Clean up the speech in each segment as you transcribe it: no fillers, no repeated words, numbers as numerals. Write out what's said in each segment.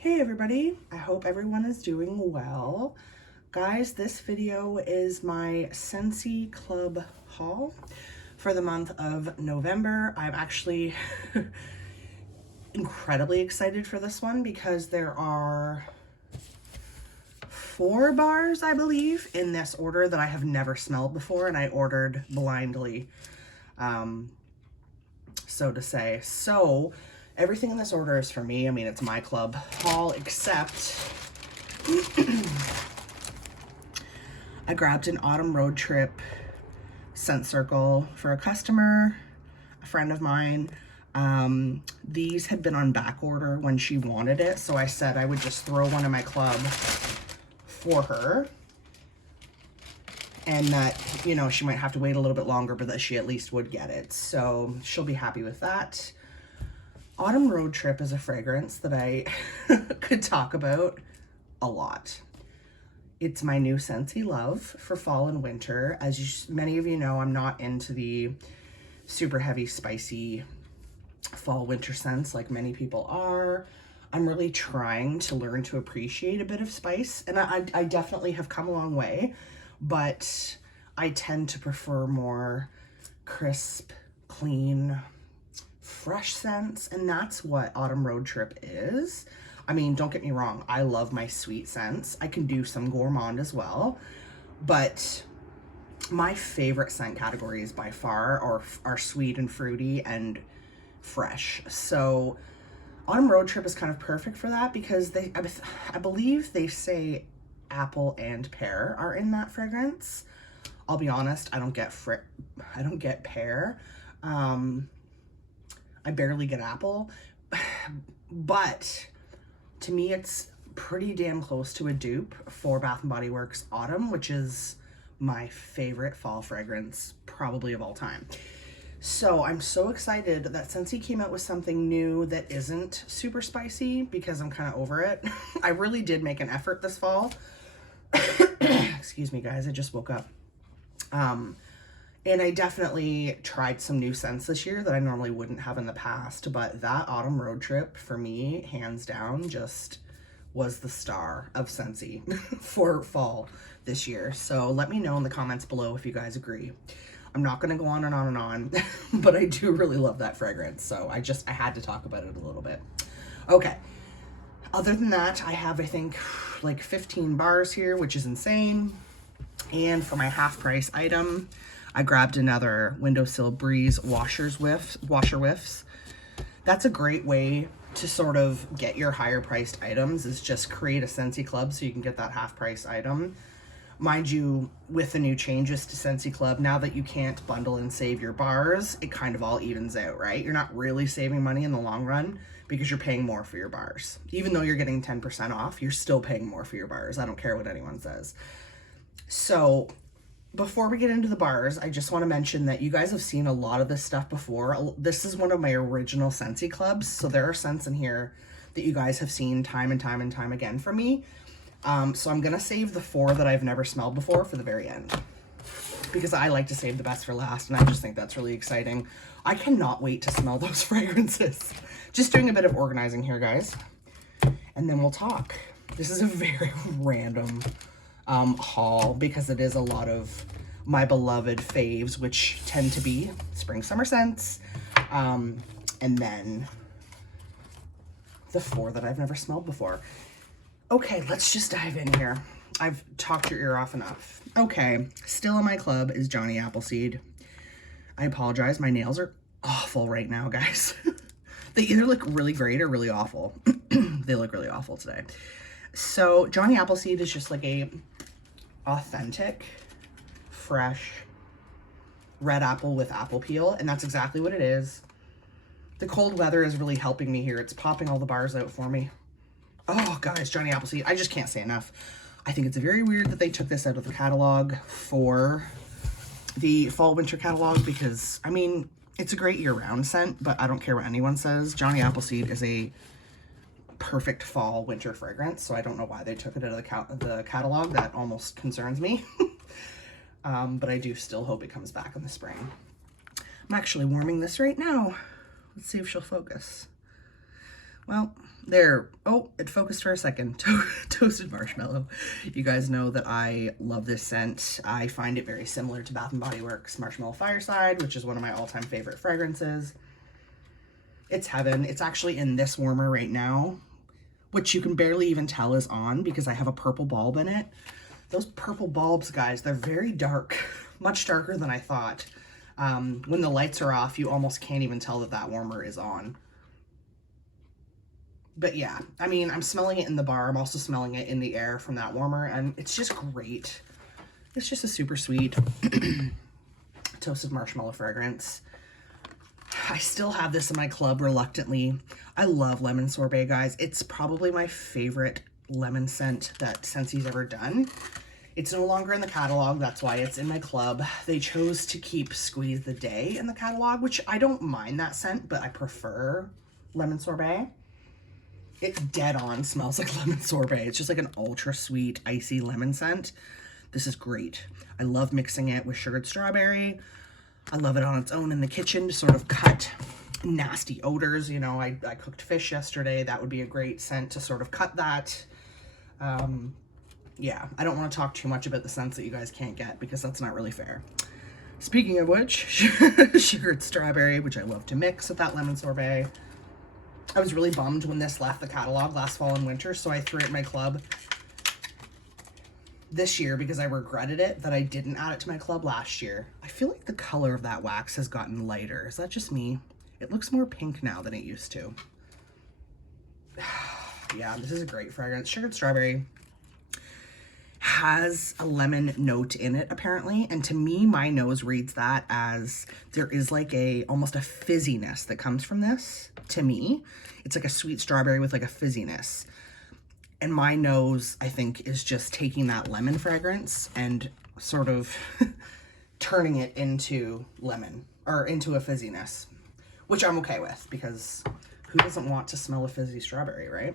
Hey everybody, I hope everyone is doing well. Guys, this video is my Scentsy Club haul for the month of November. I'm actually incredibly excited for this one because there are 4 bars, I believe, in this order that I have never smelled before, and I ordered blindly, so to say. So everything in this order is for me. I mean, it's my club haul, except I grabbed an autumn road trip scent circle for a customer, a friend of mine. These had been on back order when she wanted it, so I said I would just throw one in my club for her, and that, you know, she might have to wait a little bit longer, but that she at least would get it. So she'll be happy with that. Autumn Road Trip is a fragrance that I could talk about a lot. It's my new Scentsy love for fall and winter. As many of you know, I'm not into the super heavy, spicy fall winter scents like many people are. I'm really trying to learn to appreciate a bit of spice, and I definitely have come a long way, but I tend to prefer more crisp, clean, fresh scents, and that's what Autumn Road Trip is. I mean, don't get me wrong, I love my sweet scents. I can do some gourmand as well, but my favorite scent categories by far are sweet and fruity and fresh. So Autumn Road Trip is kind of perfect for that because I believe they say apple and pear are in that fragrance. I'll be honest, I don't get pear. I barely get apple, but to me it's pretty damn close to a dupe for Bath & Body Works Autumn, which is my favorite fall fragrance probably of all time. So I'm so excited that Scentsy came out with something new that isn't super spicy because I'm kind of over it. I really did make an effort this fall. Excuse me guys, I just woke up. And I definitely tried some new scents this year that I normally wouldn't have in the past, but that Autumn Road Trip for me, hands down, just was the star of Scentsy for fall this year. So let me know in the comments below if you guys agree. I'm not going to go on and on and on, but I do really love that fragrance. So I had to talk about it a little bit. Okay. Other than that, I have, I think, like 15 bars here, which is insane. And for my half price item, I grabbed another Windowsill Breeze washer whiffs. That's a great way to sort of get your higher priced items, is just create a Scentsy Club so you can get that half price item. Mind you, with the new changes to Scentsy Club, now that you can't bundle and save your bars, it kind of all evens out, right? You're not really saving money in the long run because you're paying more for your bars. Even though you're getting 10% off, you're still paying more for your bars. I don't care what anyone says. So before we get into the bars, I just want to mention that you guys have seen a lot of this stuff before. This is one of my original Scentsy Clubs, so there are scents in here that you guys have seen time and time and time again from me. So I'm gonna save the 4 that I've never smelled before for the very end, because I like to save the best for last, and I just think that's really exciting. I cannot wait to smell those fragrances. Just doing a bit of organizing here, guys, and then we'll talk. This is a very random haul because it is a lot of my beloved faves, which tend to be spring summer scents, and then the 4 that I've never smelled before. Okay, let's just dive in here. I've talked your ear off enough. Okay, still in my club is Johnny Appleseed. I apologize, my nails are awful right now, guys. They either look really great or really awful. They look really awful today. So Johnny Appleseed is just like a authentic, fresh red apple with apple peel, and that's exactly what it is. The cold weather is really helping me here. It's popping all the bars out for me. Oh, guys, Johnny Appleseed, I just can't say enough. I think it's very weird that they took this out of the catalog for the fall winter catalog because, I mean, it's a great year-round scent, but I don't care what anyone says. Johnny Appleseed is a perfect fall winter fragrance, so I don't know why they took it out of the catalog. That almost concerns me. But I do still hope it comes back in the spring. I'm actually warming this right now. Let's see if she'll focus. Well, There. Oh, it focused for a second. Toasted marshmallow. You guys know that I love this scent. I find it very similar to Bath & Body Works Marshmallow Fireside, which is one of my all-time favorite fragrances. It's heaven. It's actually in this warmer right now, which you can barely even tell is on because I have a purple bulb in it. Those purple bulbs, guys, they're very dark, much darker than I thought. When the lights are off, you almost can't even tell that that warmer is on. But yeah, I mean, I'm smelling it in the bar. I'm also smelling it in the air from that warmer, and it's just great. It's just a super sweet toasted marshmallow fragrance. I still have this in my club reluctantly. I love lemon sorbet, guys. It's probably my favorite lemon scent that Scentsy's ever done. It's no longer in the catalog. That's why it's in my club. They chose to keep Squeeze the Day in the catalog, which I don't mind that scent, but I prefer lemon sorbet. It dead on smells like lemon sorbet. It's just like an ultra sweet, icy lemon scent. This is great. I love mixing it with sugared strawberry. I love it on its own in the kitchen to sort of cut nasty odors. You know, I cooked fish yesterday. That would be a great scent to sort of cut that. Yeah, I don't want to talk too much about the scents that you guys can't get because that's not really fair. Speaking of which, sugared strawberry, which I love to mix with that lemon sorbet. I was really bummed when this left the catalog last fall and winter, so I threw it in my club this year because I regretted it that I didn't add it to my club last year. I feel like the color of that wax has gotten lighter. Is that just me? It looks more pink now than it used to. Yeah, this is a great fragrance. Sugared strawberry has a lemon note in it apparently, and to me my nose reads that as there is like almost a fizziness that comes from this. To me it's like a sweet strawberry with like a fizziness, and my nose I think is just taking that lemon fragrance and sort of turning it into lemon or into a fizziness, which I'm okay with because who doesn't want to smell a fizzy strawberry, right?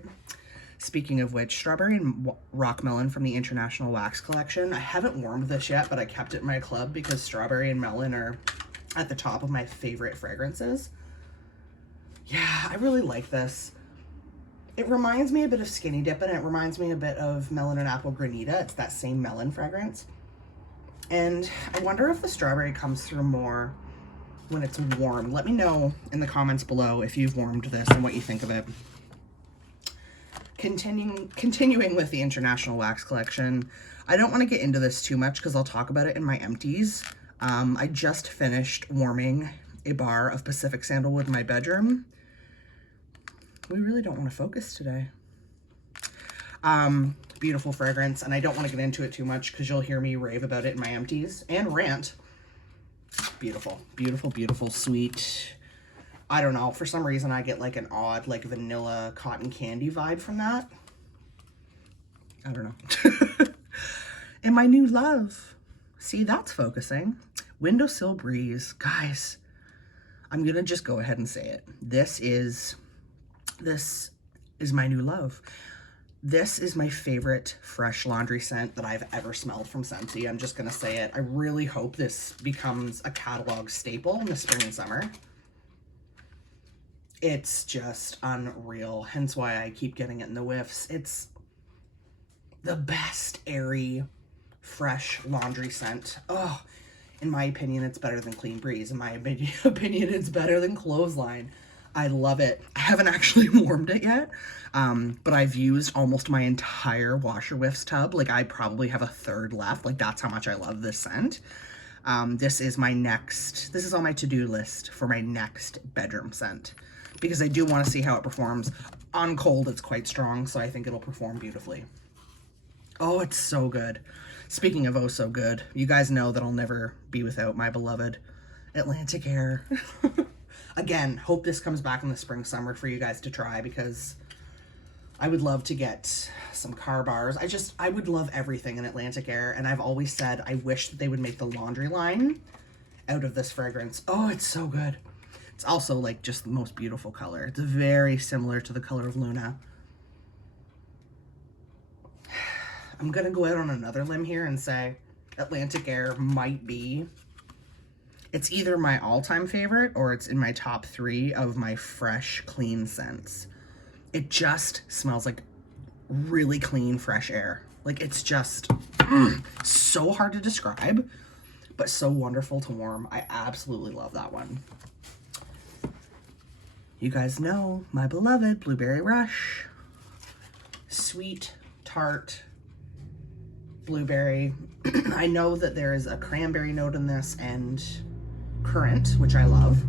Speaking of which, strawberry and rock melon from the International Wax Collection. I haven't warmed this yet, but I kept it in my club because strawberry and melon are at the top of my favorite fragrances. Yeah, I really like this. It reminds me a bit of Skinny Dip, and it reminds me a bit of Melon and Apple Granita. It's that same melon fragrance. And I wonder if the strawberry comes through more when it's warm. Let me know in the comments below if you've warmed this and what you think of it. Continuing with the International Wax Collection, I don't want to get into this too much because I'll talk about it in my empties. I just finished warming a bar of Pacific Sandalwood in my bedroom. We really don't want to focus today. Beautiful fragrance, and I don't want to get into it too much because you'll hear me rave about it in my empties and rant. Beautiful, beautiful, beautiful, sweet. I don't know, for some reason I get like an odd like vanilla cotton candy vibe from that. I don't know. And my new love. See, that's focusing. Windowsill Breeze. Guys, I'm gonna just go ahead and say it. This is my new love. This is my favorite fresh laundry scent that I've ever smelled from Scentsy. I'm just gonna say it. I really hope this becomes a catalog staple in the spring and summer. It's just unreal, hence why I keep getting it in the whiffs. It's the best airy, fresh laundry scent. Oh, in my opinion, it's better than Clean Breeze. In my opinion, it's better than Clothesline. I love it. I haven't actually warmed it yet, but I've used almost my entire Washer Whiffs tub. Like, I probably have a third left. Like, that's how much I love this scent. This is on my to-do list for my next bedroom scent, because I do want to see how it performs. On cold, it's quite strong, so I think it'll perform beautifully. Oh, it's so good. Speaking of oh so good, you guys know that I'll never be without my beloved Atlantic Air. Again, hope this comes back in the spring, summer for you guys to try, because I would love to get some car bars. I would love everything in Atlantic Air, and I've always said I wish that they would make the laundry line out of this fragrance. Oh, it's so good. It's also like just the most beautiful color. It's very similar to the color of Luna. I'm gonna go out on another limb here and say Atlantic Air might be, it's either my all-time favorite or it's in my top 3 of my fresh, clean scents. It just smells like really clean, fresh air. Like, it's just so hard to describe, but so wonderful to warm. I absolutely love that one. You guys know my beloved Blueberry Rush. Sweet, tart, blueberry. I know that there is a cranberry note in this and currant, which I love.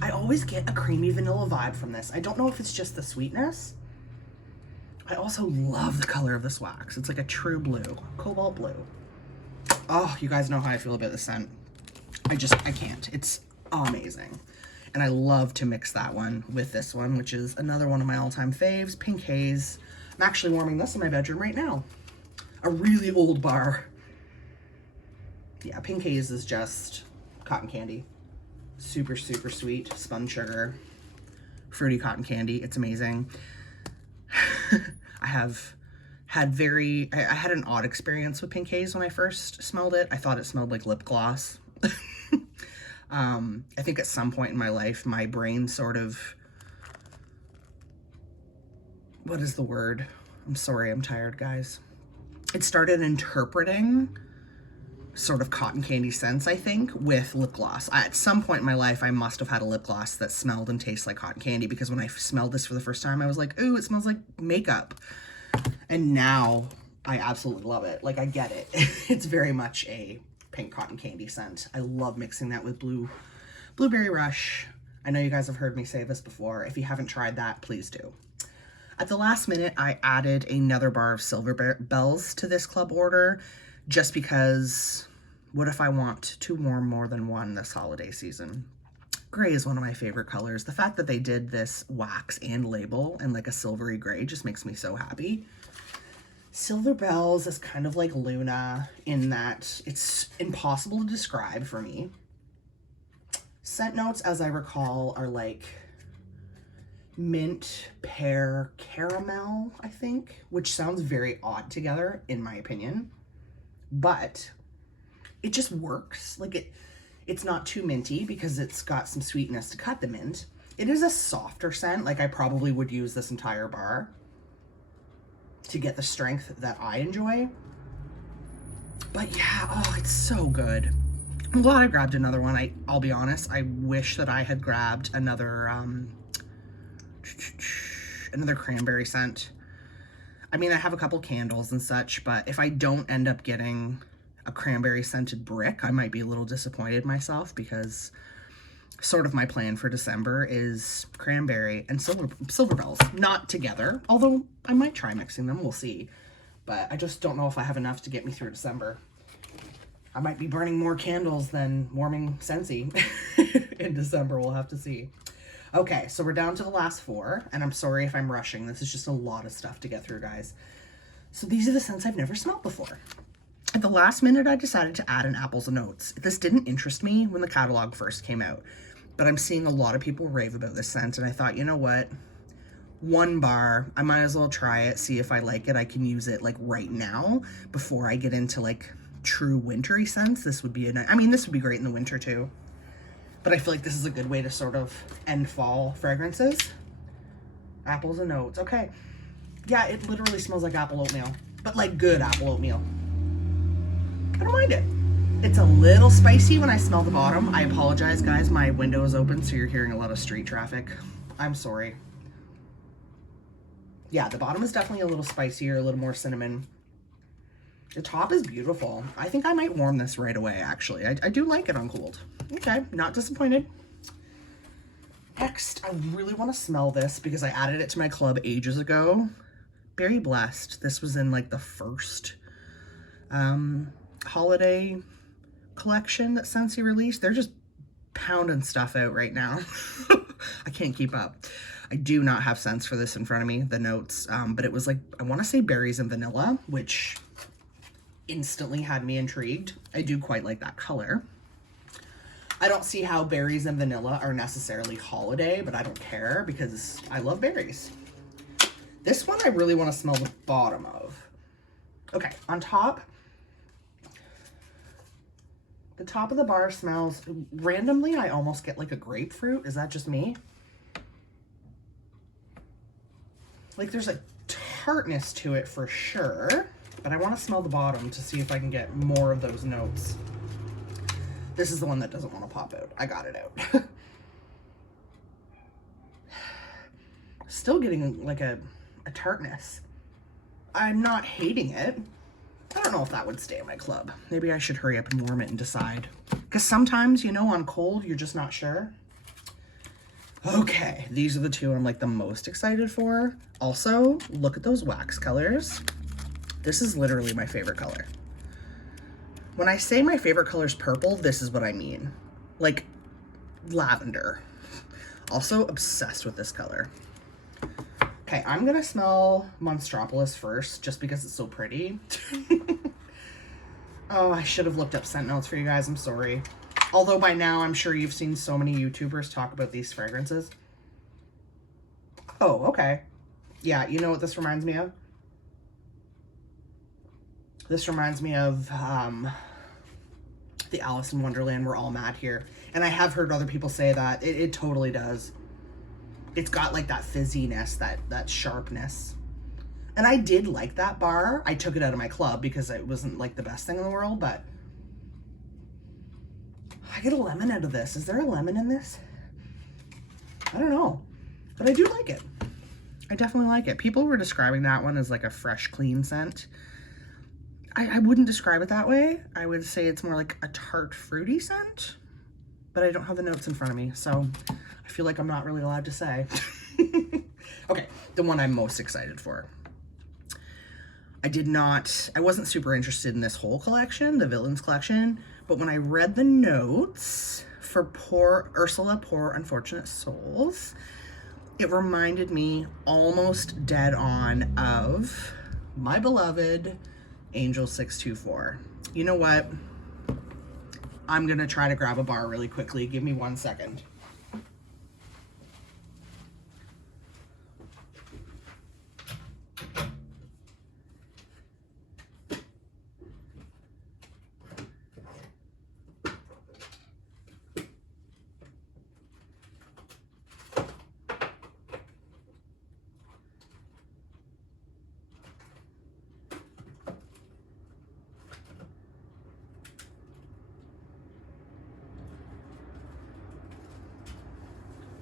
I always get a creamy vanilla vibe from this. I don't know if it's just the sweetness. I also love the color of this wax. It's like a true blue, cobalt blue. Oh, you guys know how I feel about the scent. I can't. It's amazing. And I love to mix that one with this one, which is another one of my all-time faves, Pink Haze. I'm actually warming this in my bedroom right now. A really old bar. Yeah, Pink Haze is just cotton candy. Super, super sweet, spun sugar, fruity cotton candy. It's amazing. I had an odd experience with Pink Haze when I first smelled it. I thought it smelled like lip gloss. I think at some point in my life, my brain sort of, what is the word? I'm sorry, I'm tired, guys. It started interpreting sort of cotton candy scents, I think, with lip gloss. At some point in my life, I must have had a lip gloss that smelled and tasted like cotton candy, because when I smelled this for the first time, I was like, ooh, it smells like makeup. And now I absolutely love it. Like, I get it. It's very much a pink cotton candy scent. I love mixing that with Blueberry Rush. I know you guys have heard me say this before. If you haven't tried that, please do. At the last minute, I added another bar of Silver Bells to this club order, just because what if I want to warm more than one this holiday season? Gray is one of my favorite colors. The fact that they did this wax and label in like a silvery gray just makes me so happy. Silver Bells is kind of like Luna in that it's impossible to describe for me. Scent notes, as I recall, are like mint, pear, caramel, I think, which sounds very odd together in my opinion, but it just works. Like, it's not too minty because it's got some sweetness to cut the mint. It is a softer scent. Like, I probably would use this entire bar to get the strength that I enjoy. But yeah, oh, it's so good. I'm glad I grabbed another one. I'll be honest, I wish that I had grabbed another cranberry scent. I mean, I have a couple candles and such, but if I don't end up getting a cranberry scented brick, I might be a little disappointed myself, because sort of my plan for December is cranberry and silver bells, not together, although I might try mixing them, we'll see. But I just don't know if I have enough to get me through December. I might be burning more candles than warming Scentsy in December, we'll have to see. Okay, so we're down to the last four, and I'm sorry if I'm rushing. This is just a lot of stuff to get through, guys. So these are the scents I've never smelled before. At the last minute, I decided to add an Apples and Oats. This didn't interest me when the catalog first came out, but I'm seeing a lot of people rave about this scent, and I thought, you know what? One bar, I might as well try it, see if I like it. I can use it like right now before I get into like true wintry scents. This would be this would be great in the winter too. But I feel like this is a good way to sort of end fall fragrances. Apples and Oats. Okay. Yeah, it literally smells like apple oatmeal, but like good apple oatmeal. I don't mind it. It's a little spicy when I smell the bottom. I apologize, guys. My window is open, so you're hearing a lot of street traffic. I'm sorry. Yeah, the bottom is definitely a little spicier, a little more cinnamon. The top is beautiful. I think I might warm this right away, actually. I do like it on cold. Okay, not disappointed. Next, I really want to smell this because I added it to my club ages ago. Berry Blessed. This was in like the first holiday collection that Scentsy released. They're just pounding stuff out right now. I can't keep up. I do not have scents for this in front of me, the notes, but it was like, I want to say berries and vanilla, which instantly had me intrigued. I do quite like that color. I don't see how berries and vanilla are necessarily holiday, but I don't care because I love berries. This one I really want to smell the bottom of. Okay, on top, the top of the bar smells, randomly I almost get like a grapefruit. Is that just me? Like there's a tartness to it for sure, but I want to smell the bottom to see if I can get more of those notes. This is the one that doesn't want to pop out. I got it out. Still getting like a tartness. I'm not hating it. I don't know if that would stay in my club. Maybe I should hurry up and warm it and decide. Because sometimes, you know, on cold, you're just not sure. Okay, these are the two I'm like the most excited for. Also, look at those wax colors. This is literally my favorite color. When I say my favorite color is purple, this is what I mean. Like lavender. Also obsessed with this color. Okay, I'm gonna smell Monstropolis first, just because it's so pretty. Oh, I should have looked up scent notes for you guys, I'm sorry. Although by now, I'm sure you've seen so many YouTubers talk about these fragrances. Oh, okay. Yeah, you know what this reminds me of? This reminds me of the Alice in Wonderland, We're All Mad Here. And I have heard other people say that. It totally does. It's got like that fizziness, that sharpness. And I did like that bar. I took it out of my club because it wasn't like the best thing in the world, but I get a lemon out of this. Is there a lemon in this? I don't know, but I do like it. I definitely like it. People were describing that one as like a fresh, clean scent. I wouldn't describe it that way. I would say it's more like a tart, fruity scent, but I don't have the notes in front of me, so I feel like I'm not really allowed to say. Okay, the one I'm most excited for. I wasn't super interested in this whole collection, the Villains collection, but when I read the notes for Poor Ursula, Poor Unfortunate Souls, it reminded me almost dead on of my beloved Angel 624. You know what? I'm gonna try to grab a bar really quickly. Give me 1 second.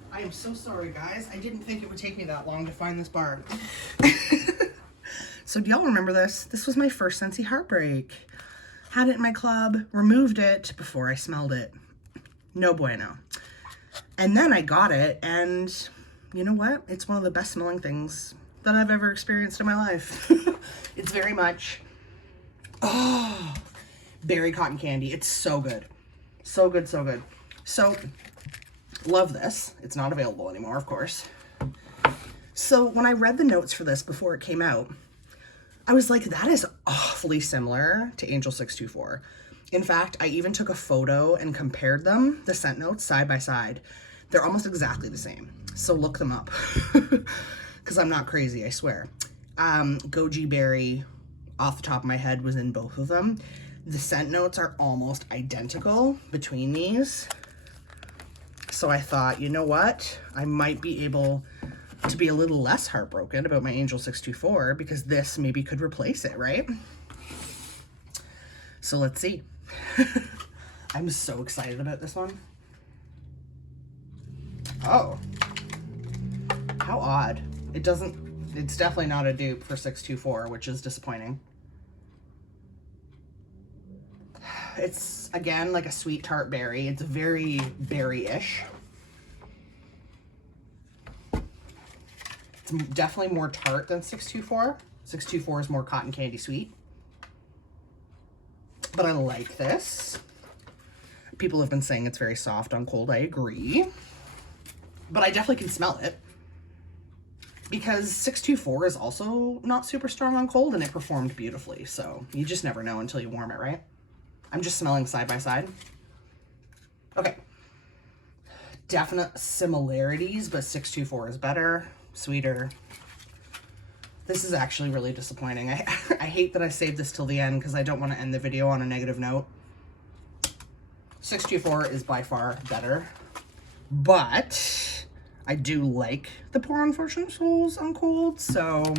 I am so sorry, guys. I didn't think it would take me that long to find this bar. So do y'all remember this? This was my first Scentsy heartbreak. Had it in my club, removed it before I smelled it. No bueno. And then I got it, and you know what? It's one of the best smelling things that I've ever experienced in my life. It's very much, oh, berry cotton candy. It's so good. So good, so good. So, love this. It's not available anymore, of course. So when I read the notes for this before it came out, I was like, that is awfully similar to Angel 624. In fact, I even took a photo and compared them, the scent notes, side by side. They're almost exactly the same. So look them up. Because I'm not crazy, I swear. Goji Berry, off the top of my head, was in both of them. The scent notes are almost identical between these. So I thought, you know what? I might be able to be a little less heartbroken about my Angel 624 because this maybe could replace it, right? So let's see. I'm so excited about this one. Oh, how odd. It's definitely not a dupe for 624, which is disappointing. It's, again, like a sweet tart berry. It's very berry-ish. It's definitely more tart than 624. 624 is more cotton candy sweet. But I like this. People have been saying it's very soft on cold. I agree. But I definitely can smell it. Because 624 is also not super strong on cold, and it performed beautifully. So you just never know until you warm it, right? I'm just smelling side by side. Okay. Definite similarities, but 624 is better, sweeter. This is actually really disappointing. I hate that I saved this till the end because I don't want to end the video on a negative note. 624 is by far better, but I do like the Poor Unfortunate Souls on cold, so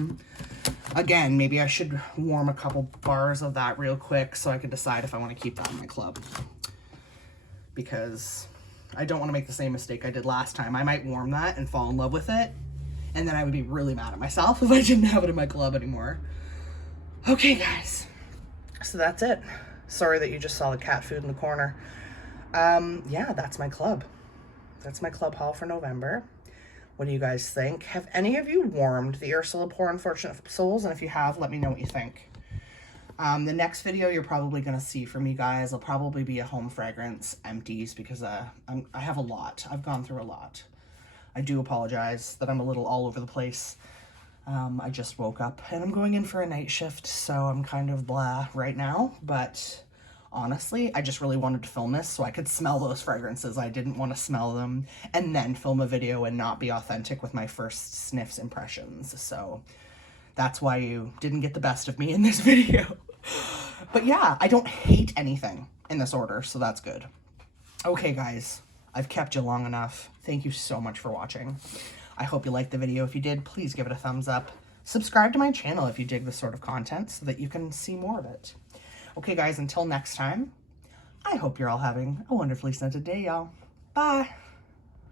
again, maybe I should warm a couple bars of that real quick so I can decide if I want to keep that in my club. Because I don't want to make the same mistake I did last time. I might warm that and fall in love with it, and then I would be really mad at myself if I didn't have it in my club anymore. Okay, guys. So that's it. Sorry that you just saw the cat food in the corner. Yeah, that's my club. That's my club haul for November. What do you guys think? Have any of you warmed the Ursula Poor Unfortunate Souls? And if you have, let me know what you think. The next video you're probably going to see from me guys will probably be a home fragrance empties because I have a lot. I've gone through a lot. I do apologize that I'm a little all over the place. I just woke up and I'm going in for a night shift, so I'm kind of blah right now, but honestly, I just really wanted to film this so I could smell those fragrances. I didn't want to smell them and then film a video and not be authentic with my first sniffs impressions. So that's why you didn't get the best of me in this video. But yeah, I don't hate anything in this order, so that's good. Okay, guys, I've kept you long enough. Thank you so much for watching. I hope you liked the video. If you did, please give it a thumbs up. Subscribe to my channel if you dig this sort of content so that you can see more of it. Okay, guys, until next time, I hope you're all having a wonderfully scented day, y'all. Bye.